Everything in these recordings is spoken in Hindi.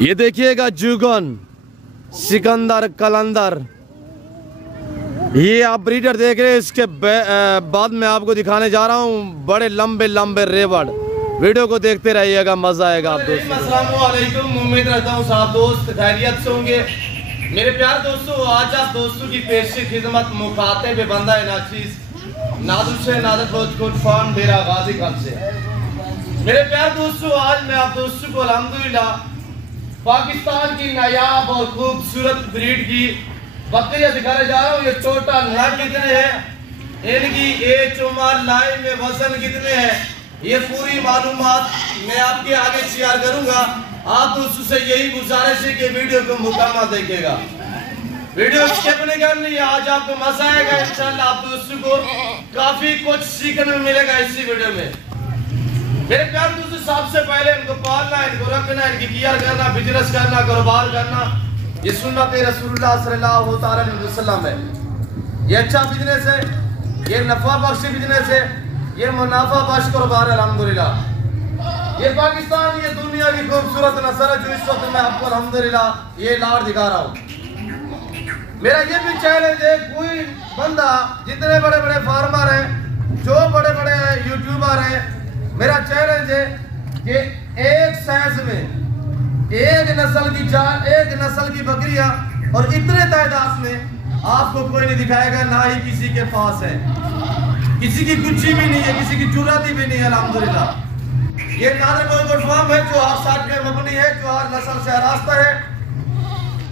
ये देखिएगा जुगन सिकंदर कलंदर, ये आप ब्रीडर देख रहे हैं। इसके बाद में आपको दिखाने जा रहा हूँ बड़े लंबे लंबे रेवड़। वीडियो को देखते रहिएगा, मजा आएगा आप दोस्तों। अस्सलाम वालेकुम, उम्मीद रहता हूँ सब दोस्त खैरियत से होंगे। मेरे प्यार दोस्तों, आज आप दोस्तों की पेशी खिदमत मुखाते पे बंदा है नाचीज नादुल से नादर रोज फार्म डेरा गाजी खान से। मेरे प्यार दोस्तों, आज मैं आप दोस्तों को अल्हम्दुलिल्लाह पाकिस्तान की नायाब और खूबसूरत ब्रीड की बकरियां दिखाने जा रहा हूँ। ये टोटल नर कितने हैं, इनकी एज उम्र लाइव में वजन कितने हैं, ये पूरी मालूमात मैं आपके आगे शेयर करूंगा। आप दोस्तों से यही गुजारिश है कि वीडियो को मुकम्मल देखिएगा, वीडियो स्किप नहीं करनी। आज आपको मजा आएगा इंशाल्लाह। आप दोस्तों को काफी कुछ सीखने में मिलेगा इसी वीडियो में। मेरे प्यार दोस्तों, सबसे पहले इनको पालना, इनको रखना, इनकी केयर करना, बिजनेस करना, कारोबार करना, ये सुन्नत रसूलुल्लाह सल्लल्लाहु अलैहि वसल्लम है। ये अच्छा बिजनेस है, ये नफा बख्श बिजनेस है, ये मुनाफा बख्श कारोबार है अल्हम्दुलिल्लाह। ये पाकिस्तान, ये दुनिया की खूबसूरत नस्ल है जो इस वक्त मैं आपको अल्हम्दुलिल्लाह ये लाड़ दिखा रहा हूँ। मेरा ये भी चैलेंज है, कोई बंदा जितने बड़े बड़े फार्मर हैं, जो बड़े बड़े यूट्यूबर हैं, मेरा चैलेंज है कि एक साइज में एक नस्ल की बकरियां और इतने तादाद में आपको कोई नहीं दिखाएगा, ना ही किसी के पास है। किसी की गुच्छी भी नहीं है, किसी की जुराती भी नहीं है अल्हम्दुलिल्लाह। ये नादर फार्म है जो हर साथ में मबनी है, जो हर नस्ल से रास्ता है।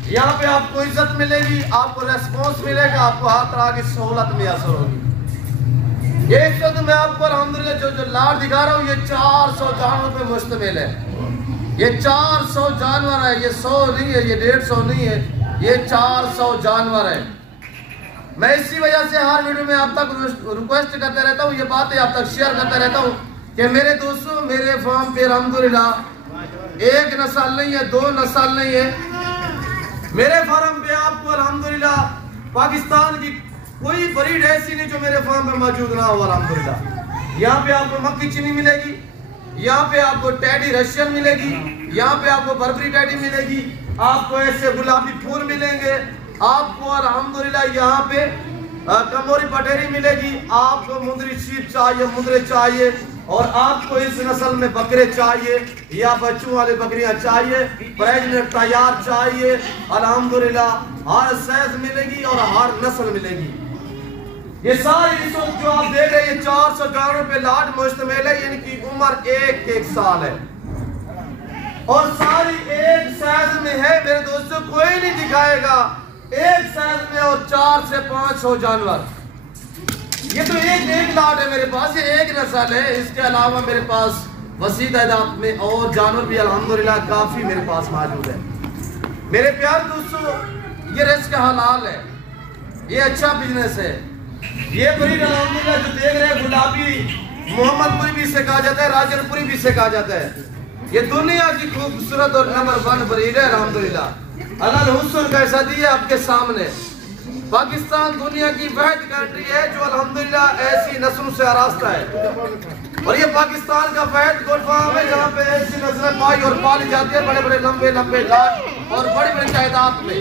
यहाँ पे आपको इज्जत मिलेगी, आपको रेस्पॉन्स मिलेगा, आपको हर तरह की सहूलत मैसर होगी। ये इस वक्त मैं आपको अल्हम्दुलिल्लाह जो लाड़ दिखा रहा हूँ, ये 400 जानवर पे मुश्तमिल है। ये 400 जानवर है, ये 100 नहीं है, ये 150 नहीं है, ये 400 जानवर है। मैं इसी वजह से हर वीडियो में आप तक रिक्वेस्ट करते रहता हूँ, ये बातें आप तक शेयर करते रहता हूँ कि मेरे दोस्तों, मेरे फार्म पे अल्हम्दुलिल्लाह एक नस्ल नहीं है, 2 नस्ल नहीं है। मेरे फार्म पे आपको अल्हम्दुलिल्लाह पाकिस्तान की कोई ब्रीड ऐसी नहीं जो मेरे फार्म में मौजूद ना हो अल्हम्दुलिल्लाह। यहाँ पे आपको मक्की चीनी मिलेगी, यहाँ पे आपको टैडी रशियन मिलेगी, यहाँ पे आपको बर्बरी टैडी मिलेगी, आपको ऐसे गुलाबी फूल मिलेंगे, आपको अल्हम्दुलिल्लाह यहाँ पे कमोरी पटेरी मिलेगी, आपको मुंदरी शीप चाहिए, मुंदरे चाहिए, और आपको इस नस्ल में बकरे चाहिए या बच्चों वाले बकरियां चाहिए, प्रेग्नेंट तैयार चाहिए, अल्हम्दुलिल्लाह हर साइज मिलेगी और हर नस्ल मिलेगी। ये सारी जो आप देख रहे हैं, ये 400 जानवरों पे लाड मुश्तमिल है। इनकी उम्र 1 साल है और सारी एक साइज में है। मेरे दोस्तों, कोई नहीं दिखाएगा एक साइज में और 400 से 500 जानवर। ये तो एक लाड है मेरे पास, ये एक नस्ल है। इसके अलावा मेरे पास वसी तादाद में और जानवर भी अल्हम्दुलिल्लाह काफी मेरे पास मौजूद है। मेरे प्यार दोस्तों, ये रिस्क हलाल है, ये अच्छा बिजनेस है। ये ब्रीड अल्हम्दुलिल्लाह जो देख रहे हैं, गुलाबी मोहम्मदपुरी भी इसे कहा जाता है, राजनपुरी भी इसे कहा जाता है। ये दुनिया की खूबसूरत और नंबर 1 ब्रीड है अल्हम्दुलिल्लाह। अल हुस्न कैसा दी है आपके सामने। पाकिस्तान दुनिया की वहद कंट्री है जो अल्हम्दुलिल्लाह ऐसी नस्लों से आरास्ता है, और ये पाकिस्तान का वहद गोट फार्म है जहाँ पे ऐसी नस्लें पाई और पाली जाती है, बड़े बड़े लंबे लंबे लाड और बड़ी बड़ी तादाद में।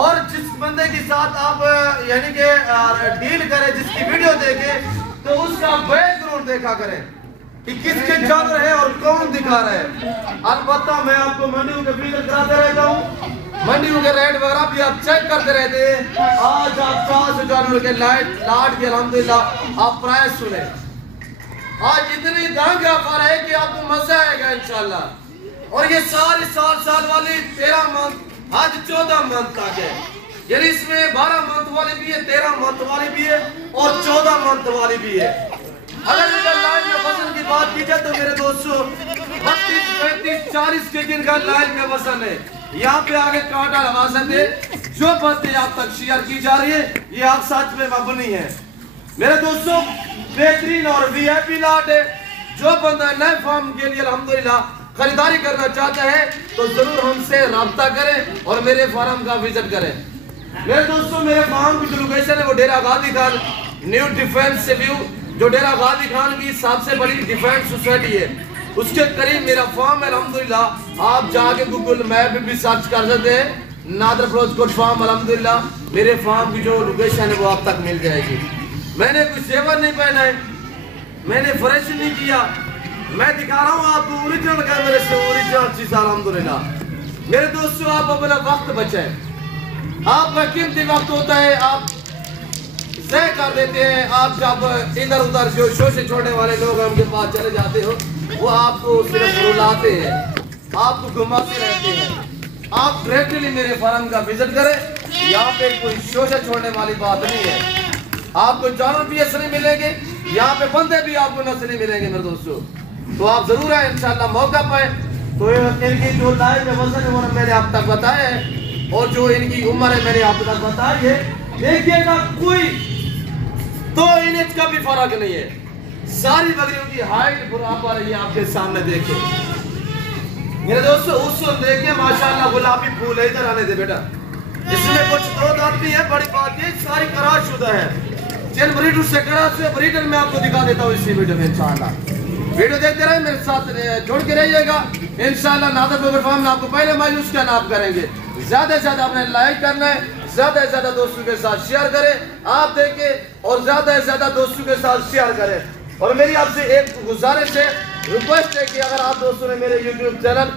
और जिस बंदे के साथ आप यानी कि डील करें, जिसकी वीडियो देखे, तो उसका बैकग्राउंड देखा करें कि किसके जानवर है और कौन दिखा रहा है। अलबत्ता मैं आपको मंडियों के फीचर कराते रहता हूँ, मंडियों के रेट वगैरह भी आप चेक करते रहते हैं। आज आप 400 जानवर के लाड की अल्हम्दुलिल्लाह आप प्राइस सुने। आज इतनी दांग ऑफर है कि आपको मजा आएगा इंशाल्लाह। और ये सारी 7 साल वाली 13 मंथ आज 14 मंथ तक है, यानी इसमें 12 मंथ वाली भी है, 13 मंथ वाली भी है और 14 मंथ वाली भी है। अगर लाइन में वजन की बात की जाए तो मेरे दोस्तों 32, 35, 40 केजी का लाइन में वजन है। यहाँ पे आगे कांटा लगा सकते, जो बातें आप तक शेयर की जा रही है ये आप सच में मबनी है। मेरे दोस्तों, बेहतरीन और वीआईपी लाट है। जो बंदा नए फार्म के लिए अल्हम्दुलिल्लाह खरीदारी करना चाहता है तो जरूर हमसे राब्ता करें और मेरे फार्म का विजिट करें। मेरे दोस्तों, मेरे फार्म की जो लोकेशन है वो डेरा Ghazi Khan new defence view, जो डेरा गाजी खान की सबसे बड़ी डिफेंस सोसाइटी है, उसके करीब मेरा फार्म है अल्हम्दुलिल्लाह। आप जाके गूगल मैप भी सर्च कर सकते हैं, नादर फिरोज गोट फार्म अल्हम्दुलिल्लाह। मेरे फार्म की जो लोकेशन है वो आप तक मिल जाएगी। मैंने कोई सेवर नहीं पहना है, मैंने फ्रेश नहीं किया, मैं दिखा रहा हूँ आपको ओरिजिनल कैमरे से ओरिजिनल चीज अल्हम्दुलिल्लाह। मेरे दोस्तों आप अपना वक्त बचाएं, आपका कीमती वक्त होता है आप तय कर देते हैं। आप जब इधर उधर जो शोषे छोड़ने वाले लोग उनके पास चले जाते हो, वो आपको सिर्फ रुलाते हैं, आपको घुमाते रहते हैं। आप डायरेक्टली मेरे फार्म का विजिट करें, यहाँ पे कोई शोषा छोड़ने वाली बात नहीं है। आपको जानवर भी असली मिलेंगे, यहाँ पे बंदे भी आपको नस्ली मिलेंगे मेरे दोस्तों। तो आप जरूर आए इंशाल्लाह मौका पाए। तो इनकी जो लाइफ में वजन है वो मैंने आप तक बताया है, और जो इनकी उम्र है मैंने आप तक बताई है। देखिएगा कोई 2 इंच का भी फर्क नहीं है, सारी बकरियों की हाइट बराबर है। आपके सामने देखें मेरे दोस्तों, उसको देखिए माशाल्लाह गुलाबी फूल है। इधर आने दे बेटा, इसमें कुछ 2 दांत भी है, बड़ी बात है सारी करार शुदा है। जिन ब्रीडर से करा से ब्रीडर मैं आपको दिखा देता हूँ इसी वीडियो में इंशाल्लाह। वीडियो देखते रहे, मेरे साथ जुड़ के रहिएगा इंशाल्लाह। नादर फिरोज फार्म में आपको पहले मायूस का नाम करेंगे। ज्यादा से ज्यादा आपने लाइक करना है, ज्यादा से ज्यादा दोस्तों के साथ शेयर करें, आप देखें और ज्यादा से ज्यादा दोस्तों के साथ शेयर करें। और मेरी आपसे एक गुजारिश है, रिक्वेस्ट है कि अगर आप दोस्तों ने मेरे YouTube channel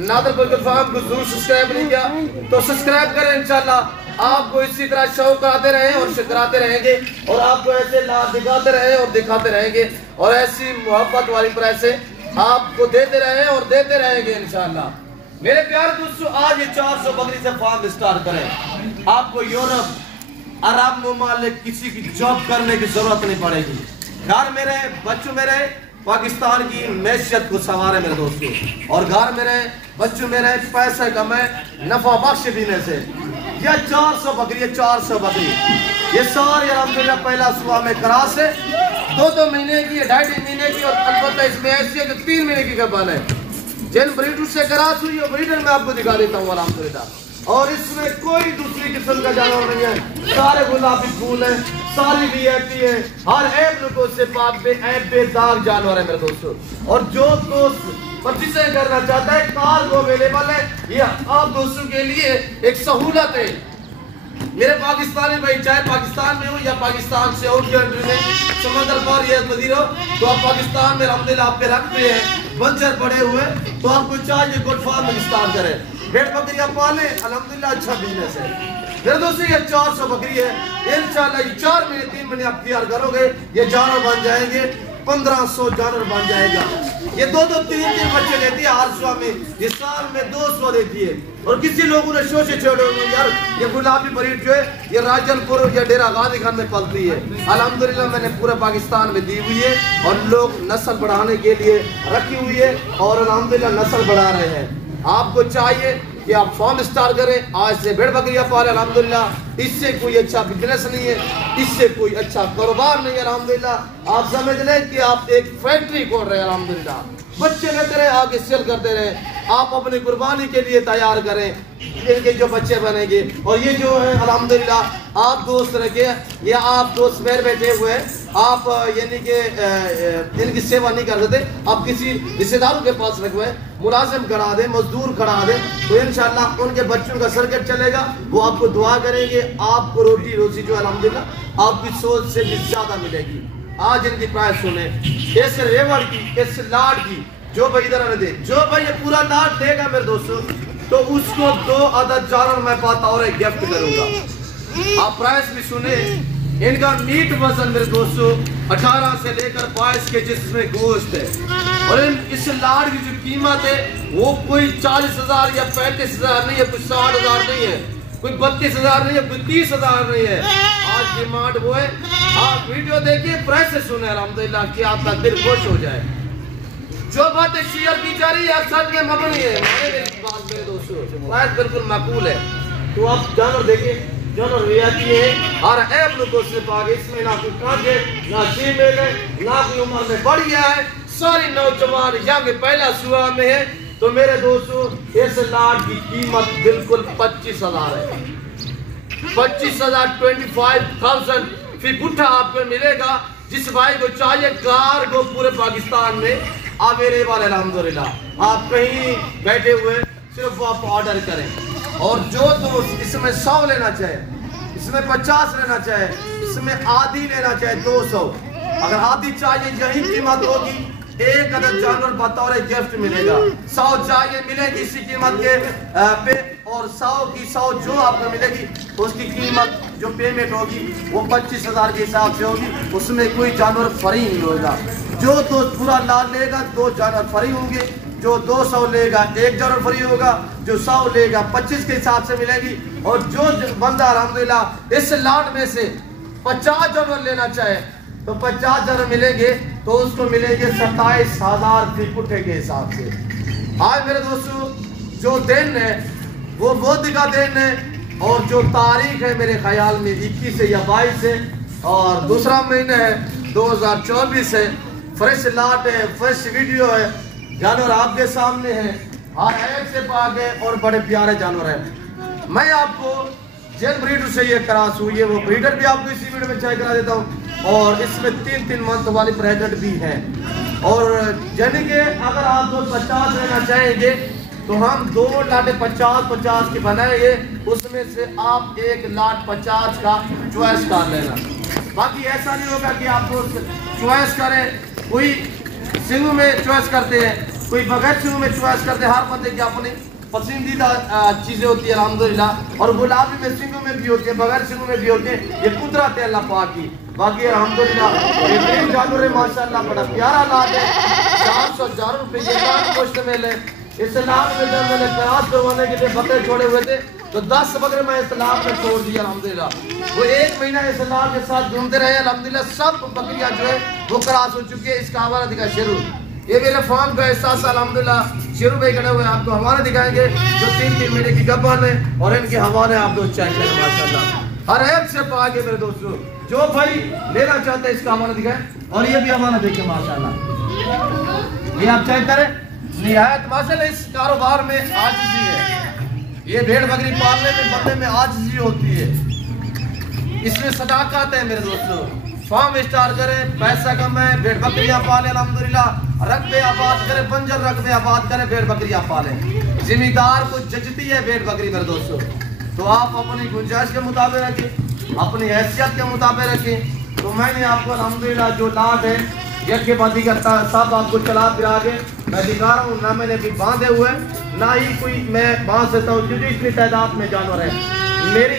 Nadar Firoz farm को जरूर सब्सक्राइब नहीं किया तो सब्सक्राइब करें इंशाल्लाह। आपको इसी तरह शौक कराते रहे और कराते रहेंगे, और आपको ऐसे लाभ दिखाते रहे और दिखाते रहेंगे, और ऐसी मोहब्बत वाली तरह से आपको देते रहे और देते रहेंगे इंशाल्लाह। मेरे प्यारे दोस्तों, आज ये 400 बकरी से फार्म स्टार्ट करें। आपको यूरोप अरब ममालिक किसी की जॉब करने की जरूरत नहीं पड़ेगी। घर में रहे, बच्चों में रहे, पाकिस्तान की मैशियत को संवारे मेरे दोस्तों, और घर में रहे, बच्चों में रहे, पैसे कमाए नफा बख्श पीने से। यह 400 बकरी है, 400 बकरी ये सारी अल्हम्दुलिल्लाह पहला सुबह में क्रास है। 2-2 महीने की, 2.5 महीने की, और अलबत्ता इसमें ऐसी है कि 3 महीने की गबन है। जिन ब्रीडर से क्रास हुई है ब्रीडर मैं आपको दिखा देता हूँ अल्हम्दुलिल्लाह। और इसमें कोई दूसरी किस्म का जानवर नहीं है, सारे गुलाबी फूल है, सारी वीआईपी है, हर ऐप लोगों से पाक बेदाग जानवर है मेरे दोस्तों। और जो दोस्त परचेसिंग करना चाहता है, कार को अवेलेबल है, ये आप दोस्तों के लिए एक सहूलत है। मेरे पाकिस्तानी भाई चाहे पाकिस्तान में हो या पाकिस्तान से आउट कंट्री में समंदर पार या मदीर हो, तो आप पाकिस्तान में अल्हम्दुलिल्लाह आपके रख पे है, बंजर पड़े हुए, तो आपको चाहिए गुड फार्म में स्टार्ट करें, भेड़ बकरियां पाले अल्हम्दुलिल्लाह अच्छा बिजनेस है मेरे दोस्तों। ये 400 बकरी है, इंशाल्लाह 4 महीने 3 महीने आप तैयार करोगे, ये जानवर बन जाएंगे, 1500 जानवर बन जाएगा। ये 2-2 3-3 बच्चे देती है हर सुबह में, ये साल में 200 देती है। और किसी लोगों ने शोषे छोड़े होंगे यार, ये गुलाबी ब्रीड जो है ये राजनपुर या डेरा गाजी खान में पलती है। अल्हम्दुलिल्लाह मैंने पूरे पाकिस्तान में दी हुई है, और लोग नस्ल बढ़ाने के लिए रखी हुई है, और अल्हम्दुलिल्लाह नस्ल बढ़ा रहे हैं। आपको चाहिए कि आप फार्म स्टार्ट करें, आज से भेड़ बकरियां पालें अल्हम्दुलिल्लाह। इससे कोई अच्छा बिजनेस नहीं है, इससे कोई अच्छा कारोबार नहीं है अल्हम्दुलिल्लाह। आप समझ लें कि आप एक फैक्ट्री खोल रहे हैं अल्हम्दुलिल्लाह। बच्चे लेते रहे, आगे सेल करते रहे, आप अपनी कुर्बानी के लिए तैयार करें, इनके जो बच्चे बनेंगे। और ये जो है अल्हम्दुलिल्लाह आप दोस्त रखे, ये आप दोस्त मेरे बैठे हुए हैं, आप यानी कि इनकी सेवा नहीं कर सकते, आप किसी रिश्तेदारों के पास रखवाए, मुलाजिम करा दे, मजदूर करा दे, तो इंशाल्लाह उनके बच्चों का सर्किट चलेगा, वो आपको दुआ करेंगे, आपको रोटी रोजी जो अल्हम्दुलिल्लाह आपकी सोच से भी ज्यादा मिलेगी। आज इनकी प्राइस सुने, इस रेवड़ की, इस लाड की, जो भाई इधर आने दे, जो भाई ये पूरा लाड देगा मेरे दोस्तों, तो उसको 2 अदद जानवर मैं पाता और एक गिफ्ट करूंगा। आप प्राइस भी सुने, इनका मीट वजन मेरे दोस्तों 18 से लेकर 22 के जिसमें गोश्त है, और इस लाड की जो कीमत है वो कोई 40,000 या 35,000 नहीं है, कुछ 60,000 नहीं है, कोई 32,000 नहीं है, कोई 30,000 नहीं है। आज डिमांड वो है, आप वीडियो देखिए, प्राइस से सुने अल्हम्दुलिल्लाह कि आपका दिल खुश हो जाए। जो बातें शेयर की जा रही है सच में मबनी है, बात मेरे दोस्तों प्राइस बिल्कुल माकूल है। तो आप जानवर देखिए, जानवर रियायती है, और ऐप लोगों से पागे, इसमें ना कोई कांच है, ना फीमेल है, ना कोई उम्र में बढ़िया है, सारी नौजवान यहाँ के पहला सुबह में है। तो मेरे दोस्तों इस लाड की कीमत बिल्कुल 25,000 है, 25,000 25,000 फी गुट्ठा आपको मिलेगा। जिस भाई को चाहिए कार को पूरे पाकिस्तान में अवेलेबल है अल्हम्दुलिल्लाह। आप कहीं बैठे हुए सिर्फ आप ऑर्डर करें। और जो दोस्त इसमें 100 लेना चाहे, इसमें 50 लेना चाहे, इसमें आधी लेना चाहे 200, अगर आधी चाहिए यही कीमत होगी। एक अदद जानवर बतौर गिफ्ट मिलेगा। 100 चाहिए मिलेगी इसी कीमत के पे, और 100 की 100 जो आपको मिलेगी उसकी कीमत जो पेमेंट होगी वो 25,000 के हिसाब से होगी। उसमें कोई जानवर फ्री नहीं होगा। जो तो पूरा लाल लेगा 2 जानवर फ्री होंगे, जो 200 लेगा 1 जानवर फ्री होगा, जो 100 लेगा 25 के हिसाब से मिलेगी। और जो बंदा अल्हम्दुलिल्लाह इस लाट में से 50 जानवर लेना चाहे तो 50 जानवर मिलेंगे, तो उसको मिलेंगे 27,000 पुट्ठे के हिसाब से। आज मेरे दोस्तों जो दिन है वो बुध का दिन है, और जो तारीख है मेरे ख्याल में 21 या 22 है, और दूसरा महीना है 2024 है। फ्रेश लाट है, फ्रेश वीडियो है, जानवर आपके सामने है, हर एक से पाक है और बड़े प्यारे जानवर है। मैं आपको जेल ब्रीडर से ये क्रॉस हुई है, वो ब्रीडर भी आपको इसी वीडियो में चेक करा देता हूँ। और इसमें 3-3 मंथ वाली प्रेग्नेंट भी है। और यानी कि अगर आप 50 लेना चाहेंगे तो हम 2 लाटें 50-50 की बनाएंगे, उसमें से आप 1 लाट 50 का चॉइस कर लेना। बाकी ऐसा नहीं होगा कि आपको चॉइस करें, कोई सिंगों में चॉइस करते हैं, कोई बगैर सिंगों में चॉइस करते हैं। हर बंदे की अपनी पसंदीदा चीज़ें होती है अल्हम्दुलिल्लाह। और गुलाबी में सिंगों में भी होती है, बगैर सिंगों में भी होती है, ये कुदरत है अल्लाह पाक की। बाकी अल्हम्दुलिल्लाह बेहतरीन जानवर है माशाअल्लाह, बड़ा प्यारा लाट है। 400,000 रुपये ये लाट पोस्ट में ले। इस लाट में जब मैंने क्रॉस करवाने के लिए बकरे छोड़े हुए थे तो 10 बकरे मैं इस लाट में छोड़ दिया अल्हम्दुलिल्लाह। वो 1 महीना इस लाट के साथ घूमते रहे अल्हम्दुलिल्लाह। सब बकरियां जो है वो क्रॉस हो चुकी है। इसका हवाला दिखा शेरू, ये मेरे फार्म का एहसास अल्हम्दुलिल्लाह शेरू भाई खड़े हुए आपको हवाले दिखाएंगे जो 3-3 महीने की गब्बन है, और इनके हवाले आप दोस्त चेक करें माशाअल्लाह। हर एक से पाक है मेरे दोस्तों। जो भाई लेना चाहते हैं इसका हवाला दिखाएं, और ये भी हवाला देखिए माशाअल्लाह, ये आप चेक करें। निहायत माशाअल्लाह इस कारोबार में आजिज़ी है। ये भेड़ बकरी पालने में बंदे में आजिज़ी होती है, इसमें सदाकत है मेरे दोस्तों। फार्म स्टार्ट करें, पैसा कमाएं, भेड़ बकरियां पालें अल्हम्दुलिल्लाह, रकबे आबाद करें, बंजर रकबे आबाद करें, भेड़ बकरियां पालें। जिम्मेदार को जचती है भेड़ बकरी मेरे दोस्तों। तो आप अपनी गुंजाइश के मुताबिक रखें, अपनी हैसियत के मुताबिक रखें। तो मैंने आपको अल्हम्दुलिल्लाह जो लाट है यज्ञ बाती करता सब आपको चला फिरा के मैं दिखा रहा हूँ। ना मैंने भी बांधे हुए, ना ही कोई मैं बांध सकता हूँ, क्योंकि इतनी तादाद में जानवर है। मेरा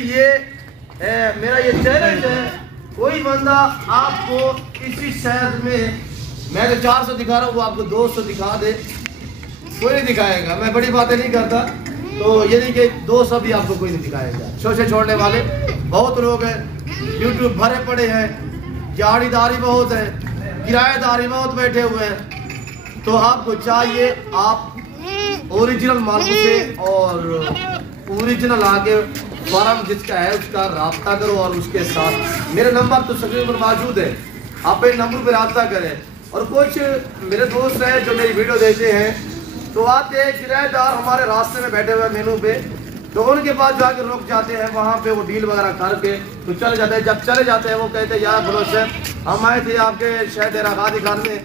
ये चैलेंज है, कोई बंदा आपको किसी शहर में मैं जो 400 दिखा रहा हूँ वो आपको 200 दिखा दे, कोई नहीं दिखाएगा। मैं बड़ी बातें नहीं करता, तो ये नहीं कि 200 भी आपको कोई नहीं दिखाएगा। शोशे छोड़ने वाले बहुत लोग हैं, यूट्यूब भरे पड़े हैं, दिहाड़ीदारी बहुत है, किराएदारी बहुत बैठे हुए हैं। तो आपको चाहिए आप ओरिजिनल मालूम से और ओरिजिनल आगे फार्म जिसका है उसका राब्ता करो, और उसके साथ मेरे नंबर तो स्क्रीन पर मौजूद है, आप इन नंबर पर राब्ता करें। और कुछ मेरे दोस्त हैं जो मेरी वीडियो देखते हैं, तो आते हैं किराएदार हमारे रास्ते में बैठे हुए मेनू पे, तो उनके पास जाकर रुक जाते हैं, वहाँ पे वो डील वगैरह करके तो चले जाते हैं। जब चले जाते हैं वो कहते हैं यार बोलो सर हम आए थे आपके शहर डेरा गाजी खान में,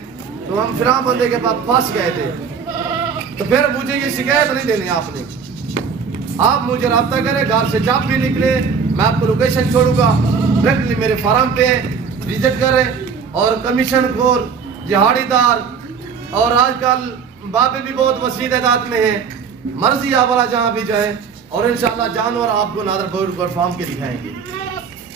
तो हम फिर बंदे के पास फंस गए थे, तो फिर मुझे ये शिकायत नहीं देनी आपने। आप मुझे रब्ता करें, घर से जब भी निकले मैं आपको लोकेशन छोड़ूंगा, डायरेक्टली मेरे फार्म पे विजिट करें। और कमीशन खोर, दिहाड़ीदार और आजकल बाबे भी बहुत वसी तादाद में हैं, मर्जी आप वाला जहाँ भी जाए, और इंशाल्लाह जानवर आपको नादर बर्ड फार्म के दिखाएंगे।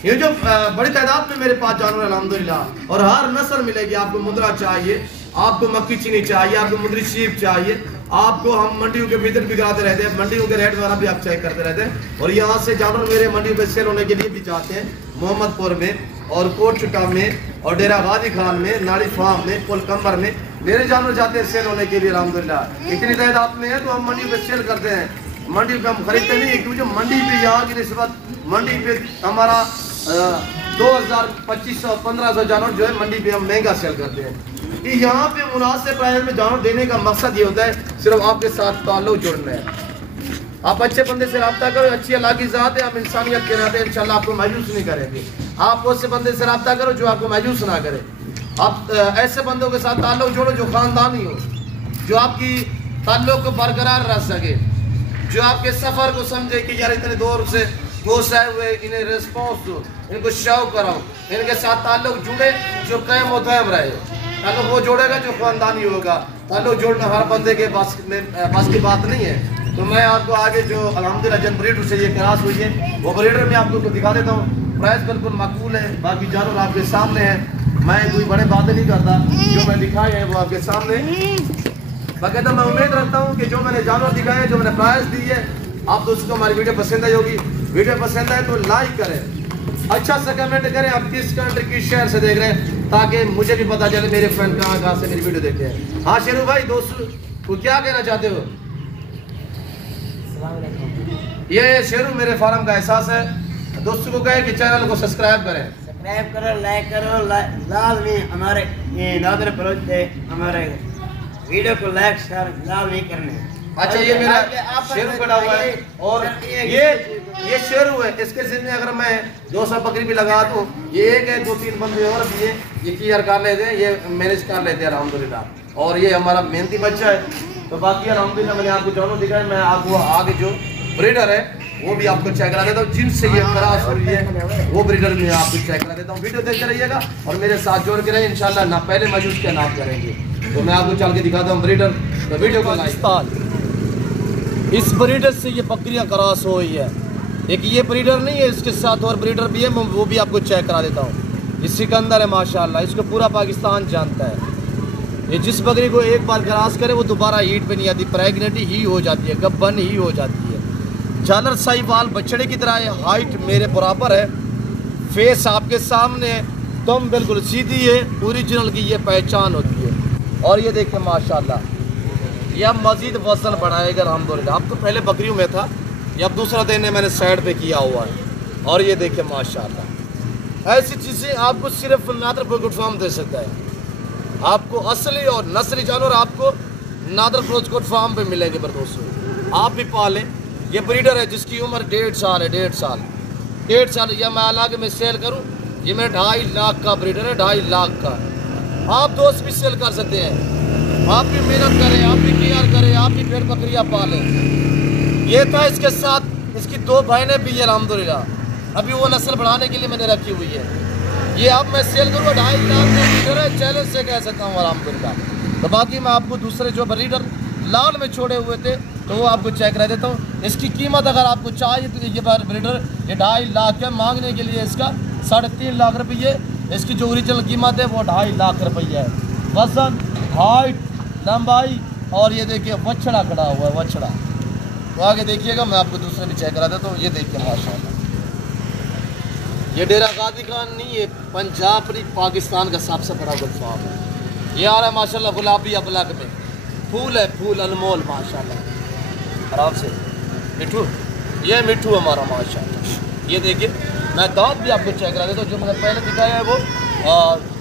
ये जो बड़ी तादाद में मेरे पास जानवर अल्हम्दुलिल्लाह, और हर नस्ल मिलेगी। आपको मुद्रा चाहिए, आपको मक्की चीनी चाहिए, आपको मुद्री शीप चाहिए, आपको हम मंडियों के भीतर भी कराते रहते हैं, मंडियों के रेट वगैरह भी आप चेक करते रहते हैं। और यहाँ से जानवर मेरे मंडियों पे सेल होने के लिए भी जाते हैं, मोहम्मदपुर में और कोटचुटा में और डेरा गाजी खान में, नाड़ी फार्म में, पुलकम्बर में मेरे जानवर जाते हैं सेल होने के लिए अल्हम्दुलिल्लाह। इतनी तादाद में है तो हम मंडियों पे सेल करते हैं, मंडी पे हम खरीदते नहीं, क्योंकि मंडी पे यहाँ की निस्बत मंडी पे हमारा 2000-2500-1500 जानवर जो है मंडी पे हम महंगा सेल करते हैं। कि यहाँ पे मुनासिब प्राइस में जानवर देने का मकसद ये होता है सिर्फ आपके साथ ताल्लुक जोड़ना है। आप अच्छे बंदे से रब्ता करो, अच्छी अल्लाह की ज़ात है, आप इंसानियत के नाते इंशाल्लाह आपको मायूस नहीं करेंगे। आप उससे बंदे से रब्ता करो जो आपको मायूस ना करे। आप ऐसे बंदों के साथ ताल्लुक जोड़ो जो ख़ानदानी हो, जो आपकी ताल्लुक को बरकरार रख सके, जो आपके सफ़र को समझे कि यार इतने दूर से दोस्त आए हुए, इन्हें रिस्पॉन्स दो, इनको शौक कराओ, इनके साथ ताल्लुक जुड़े जो कायम मुतयम रहे। ताल्लुक वो जोड़ेगा जो ख़ानदानी होगा। ताल्लुक जोड़ना हर बंदे के बस की बात नहीं है। तो मैं आपको आगे जो अल्हम्दुलिल्लाह जिन ब्रीडर से ये क्रॉस हुई है वो ब्रीडर मैं आपको दिखा देता हूँ। प्राइस बिल्कुल माकूल है, बाकी जानवर आपके सामने है, मैं कोई बड़े बातें नहीं करता, जो मैं दिखाए हैं वो आपके सामने। बाकायदा मैं उम्मीद रखता हूँ कि जो मैंने जानवर दिखाए, जो मैंने प्राइस दी है, आप दोस्तों को हमारी वीडियो पसंद आई होगी। वीडियो पसंद आए तो लाइक करें, अच्छा सा कमेंट करें, आप किस कंट्री किस शहर से देख रहे हैं, ताकि मुझे भी पता चले मेरे फ्रेंड कहाँ से मेरी वीडियो देखते हैं। हाँ शेरू भाई, दोस्तों को क्या कहना चाहते हो? ये शेरू मेरे फार्म का एहसास है, दोस्तों को कहे कि चैनल को सब्सक्राइब करें, सब्सक्राइब करो, लाइक करो, लाजमी हमारे ये नादर फरोज थे, हमारे वीडियो को लाइक शेयर लाजमी करने। अच्छा ये मेरा शेरू पड़ा हुआ है और ये शेरू है, इसके जिम्मे अगर मैं 200 बकरी भी लगा दूं, ये एक है, 2-3 बंदे और भी है, ये क्लियर कर लेते हैं, ये मैनेज कर लेते हैं अल्हम्दुलिल्लाह। और ये हमारा मेहनती बच्चा है। तो बाकी अल्हम्दुलिल्लाह मैंने आपको जानवर दिखाया, मैं आपको आगे जो ब्रीडर है वो भी आपको चेक करा देता हूँ, जिनसे ये क्रॉस हो रही है वो ब्रीडर भी आपको चेक करा देता हूँ। वीडियो देखते रहिएगा और मेरे साथ जोड़ के रहिए, इंशाल्लाह ना पहले मजूस के नाम करेंगे। तो मैं आपको चल के दिखाता हूँ ब्रीडर, तो वीडियो को लाइक। इस ब्रीडर से ये बकरियां क्रॉस हो रही है, एक ये ब्रीडर नहीं है, इसके साथ और ब्रीडर भी है, मैं वो भी आपको चेक करा देता हूँ। ये सिकंदर है माशाल्लाह, इसको पूरा पाकिस्तान जानता है। ये जिस बकरी को एक बार क्रॉस करे वो दोबारा हीट पे नहीं आती, प्रेगनेंट ही हो जाती है, गब्बन ही हो जाती है। झालर साहिवाल बछड़े की तरह है, हाइट मेरे बराबर है, फेस आपके सामने है, तुम बिल्कुल सीधी है, ओरिजिनल की ये पहचान होती है। और ये देखें माशाल्लाह, ये अब मज़ीद वज़न बढ़ाएगा अल्हम्दुलिल्लाह। अब तो पहले बकरियों में था, ये अब दूसरा दिन मैंने साइड पे किया हुआ है। और ये देखें माशाल्लाह, ऐसी चीज़ें आपको सिर्फ नादर गोट फार्म दे सकता है। आपको असली और नस्ली जानवर आपको नादर गोट फार्म पे मिलेंगे। पर दोस्तों आप भी पालें। ये ब्रीडर है जिसकी उम्र 1.5 साल है, 1.5 साल। यह मैं अलग में सेल करूँ, ये मेरा 2.5 लाख का ब्रीडर है, 2.5 लाख का। आप दोस्त भी सेल कर सकते हैं, आप भी मेहनत करें, आप भी केयर करें, आप भी भेड़ बकरियाँ पालें। ये था इसके साथ इसकी 2 बहनें भी है अल्हम्दुलिल्लाह, अभी वो नस्ल बढ़ाने के लिए मैंने रखी हुई है। ये अब मैं सेल करूँगा 2.5 लाख का ब्रीडर है, चैलेंज से कह सकता हूँ अल्हम्दुलिल्लाह। तो बाकी मैं आपको दूसरे जो ब्रीडर लाल में छोड़े हुए थे तो वो आपको चेक कर देता हूँ। इसकी कीमत अगर आपको चाहिए तो ये ब्रीडर ये 2.5 लाख है, मांगने के लिए इसका 3.5 लाख रुपये। इसकी जो ओरिजिनल कीमत है वो 2.5 लाख रुपये है। वजन, हाइट, लंबाई और ये देखिए बछड़ा खड़ा हुआ है, बछड़ा। तो आगे देखिएगा, मैं आपको दूसरे भी चेक करा देता हूँ। ये देखिए माशाल्लाह, ये डेरा गाजी खान नहीं, ये पंजाब नहीं, पाकिस्तान का सबसे बड़ा गोट फार्म है। ये आ रहा है माशाल्लाह गुलाबी अबलग में, फूल है, फूल अनमोल माशाल्लाह। आराम से मिठू, ये मिठू हमारा माशाल्लाह। ये देखिए, मैं दांत भी आपको चेक करा देता हूँ। जो मैंने पहले दिखाया है वो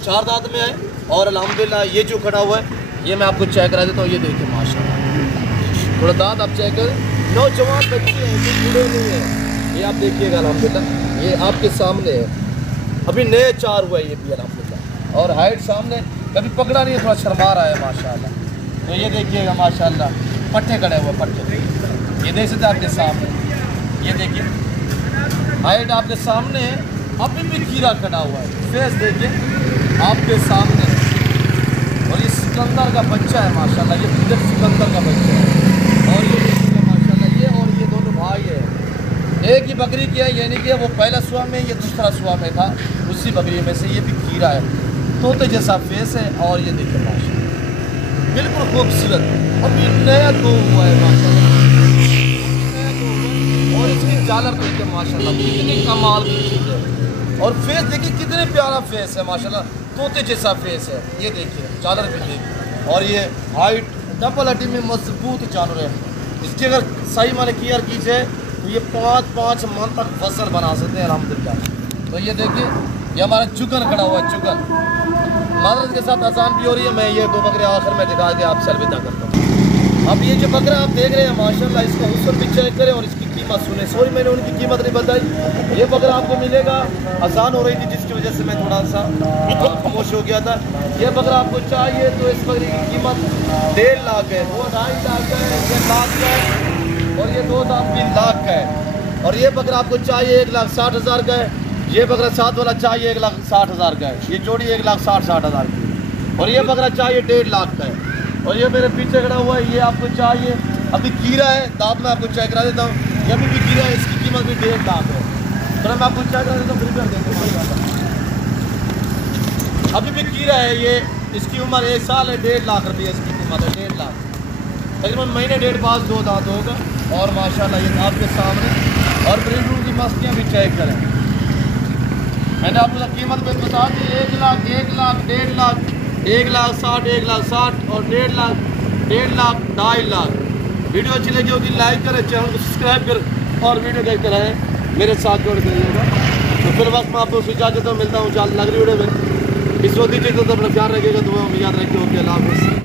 4 दांत में है और अल्हम्दुलिल्लाह ये जो खड़ा हुआ है ये मैं आपको चेक करा देता हूँ। ये देखिए माशाल्लाह, थोड़ा दांत आप चेक करें, नौजवान बच्चे हैं, बूढ़े नहीं है। ये आप देखिएगा अल्हम्दुलिल्लाह, ये आपके सामने है, अभी नए 4 हुआ है ये भी अल्हम्दुलिल्लाह। और हाइट सामने, कभी पकड़ा नहीं है, थोड़ा शर्मा रहा है माशाल्लाह। तो ये देखिएगा माशाल्लाह, पट्टे खड़े हुए, पट्टे ये देख सकते आपके सामने। ये देखिए हाइट आपके सामने है, अभी भी खीरा खड़ा हुआ है, फेस देखिए आपके सामने। और ये सिकंदर का बच्चा है माशाल्लाह, ये फिर सिकंदर का बच्चा है। और ये देखिए माशाल्लाह, ये और ये दोनों भाई है, एक ही बकरी की है, ये नहीं कि वो पहला सुआ में, ये दूसरा सुआ में था, उसी बकरी में से ये भी खीरा है, तोते जैसा फेस है। और ये देखिए माशाल्लाह बिल्कुल खूबसूरत, अभी नया दो हुआ है माशाल्लाह। और इसकी झालर देखिए माशाल्लाह, कितनी कमाल की चीज़ है। और फेस देखिए कितने प्यारा फेस है माशाल्लाह, तोते जैसा फेस है। ये देखिए झालर भी देखिए। और ये हाइट डबल हड्डी में मजबूत जानवर है। इसकी अगर सही माने केयर की जाए तो ये 5-5 मन तक फसल बना सकते हैं अल्हम्दुलिल्लाह। तो ये देखिए, ये हमारा चुगन खड़ा हुआ है, चुगन। मादरत के साथ आसान भी हो रही है। मैं ये 2 बकरे आखिर में दिखा के आपसे अलविदा करता हूँ। अब ये जो बकरा आप देख रहे हैं माशाल्लाह, इसका हुस्न भी चेक करें और इसकी कीमत सुने। सॉरी मैंने उनकी कीमत नहीं बताई। ये बकरा आपको मिलेगा, आसान हो रही थी जिसकी वजह से मैं थोड़ा सा खामोश हो गया था। ये बकरा आपको चाहिए तो इस बकरी की कीमत 1.5 लाख है, वो 2.5 लाख है, ये लाख का है और ये 2-3 लाख का है। और ये बकरा आपको चाहिए 1,60,000 का है। ये बकरा साथ वाला चाहिए 1,60,000 का है। ये जोड़ी 1,60,000 की। और ये बकरा चाहिए 1.5 लाख का है। और ये मेरे पीछे खड़ा हुआ है, ये आपको चाहिए, अभी कीरा है, दांत में आपको चेक करा देता हूँ। ये अभी भी कीरा है, इसकी कीमत भी 1.5 लाख है। तो मैं आपको चेक करा देता हूँ, फिर कर देता हूँ। अभी भी कीरा है ये, इसकी उम्र 1 साल है, 1.5 लाख रुपये इसकी कीमत है, 1.5 लाख। तकरीबन महीने 1.5 बाद 2 दांत होगा। और माशाल्लाह ये आपके सामने। और ब्रीड रूम की मस्तियाँ भी चेक करें। मैंने आपको कीमत में बता दी, 1 लाख, 1 लाख, 1.5 लाख, 1,60,000, 1,60,000 और 1.5 लाख, 1.5 लाख, 2.5 लाख। वीडियो अच्छी लगी होगी लाइक करें, चैनल को सब्सक्राइब करें और वीडियो देखते रहें, मेरे साथ जोड़ करिएगा। तो फिर वक्त मैं आपको इजाज़त देता हूँ, मिलता हूँ जल्द नगरी वीडियो में। इस वक्त दीजिए तो अपना ख्याल रखिएगा, दुआ में याद रखिए। ओके, अल्लाह हाफ़िज़।